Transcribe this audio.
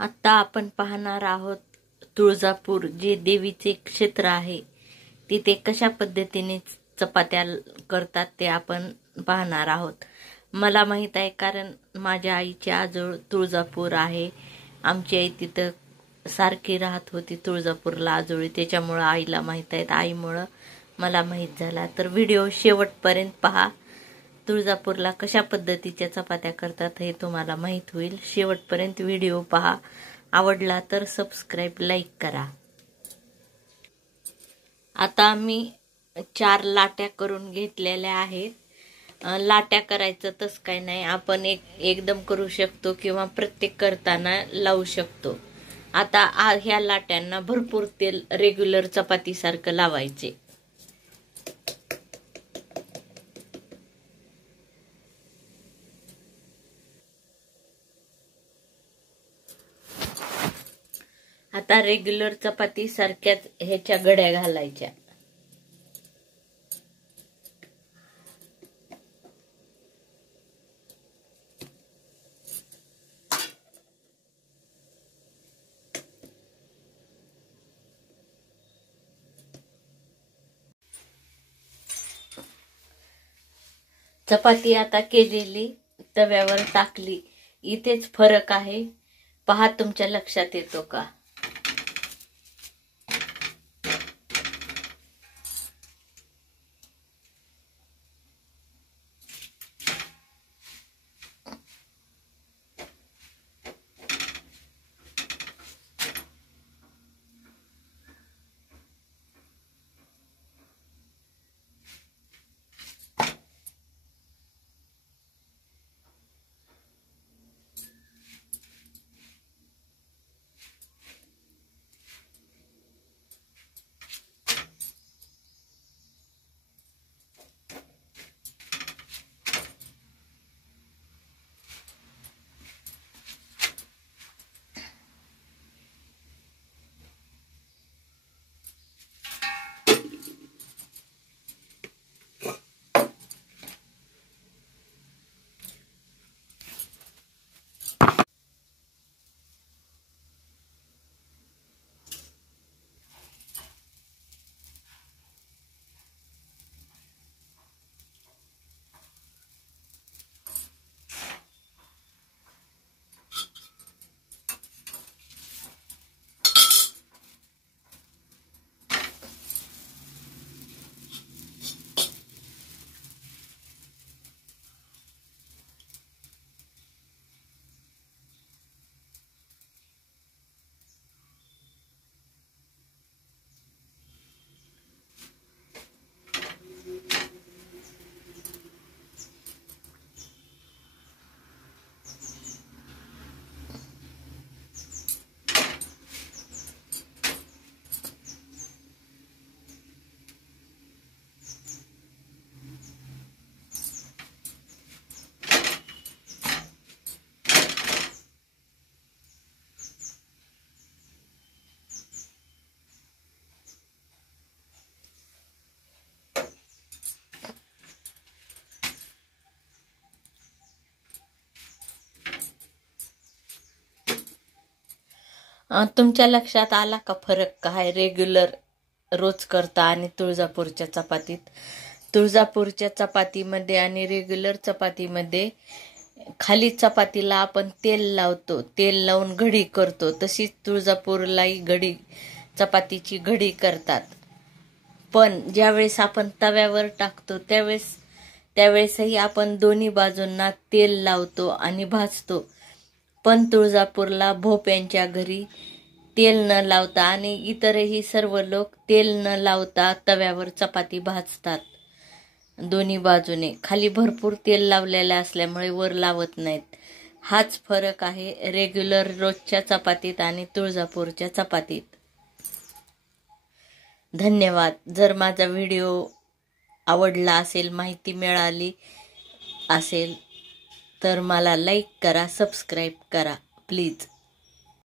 आता आपण पाहणार आहोत तुळजापूर जे देवीचे क्षेत्र आहे तिथे कशा पद्धतीने चपात्या करतात ते आपण पाहणार आहोत। मला माहित आहे कारण माझ्या आईची आजोळ तुळजापूर आहे। आमची आई तिथं सारखी राहत होती तुळजापूरला आजोळी, त्याच्यामुळे आईला माहित आहे, आईमुळे मला माहित झाला। तर व्हिडिओ शेवटपर्यंत पहा। तुळजापूरला कशा पद्धतीच्या चपात्या करतात हे तुम्हाला माहित होईल। शेवटपर्यंत व्हिडिओ पहा। आवडला तर सबस्क्राइब लाईक करा। आता आम्ही 4 लाट्या करून घेतलेल्या आहेत। लाट्या करायचं तस काही नाही, आपण एकदम करू शकतो किंवा प्रत्येक करताना लावू शकतो। आता ह्या लाट्यांना भरपूर तेल रेग्युलर चपाती सारखं लावायचे। आता रेग्युलर चपाती सारख्याच ह्याच्या गड्या घालायच्या। चपाती आता केलेली तव्यावर टाकली, इथेच फरक आहे, पहा तुमच्या लक्षात येतो का। तुमच्या लक्षात आला का फरक काय रेग्युलर रोज करता आणि तुळजापूरच्या चपातीत। तुळजापूरच्या चपातीमध्ये आणि रेग्युलर चपातीमध्ये खाली चपातीला आपण तेल लावतो, तेल लावून घडी करतो, तशीच तुळजापूरलाही घडी चपातीची घडी करतात। पण ज्यावेळेस आपण तव्यावर टाकतो त्यावेळेसही आपण दोन्ही बाजूंना तेल लावतो आणि भाजतो। पण तुळजापूरला भोप्यांच्या घरी तेल न लावता आणि इतरही सर्व लोक तेल न लावता तव्यावर चपाती भाजतात दोन्ही बाजूने। खाली भरपूर तेल लावलेले असल्यामुळे वर लावत नाहीत। हाच फरक आहे रेग्युलर रोजच्या चपातीत आणि तुळजापूरच्या चपातीत। धन्यवाद। जर माझा व्हिडिओ आवडला असेल, माहिती मिळाली असेल तर मला लाईक करा, सबस्क्राईब करा प्लीज।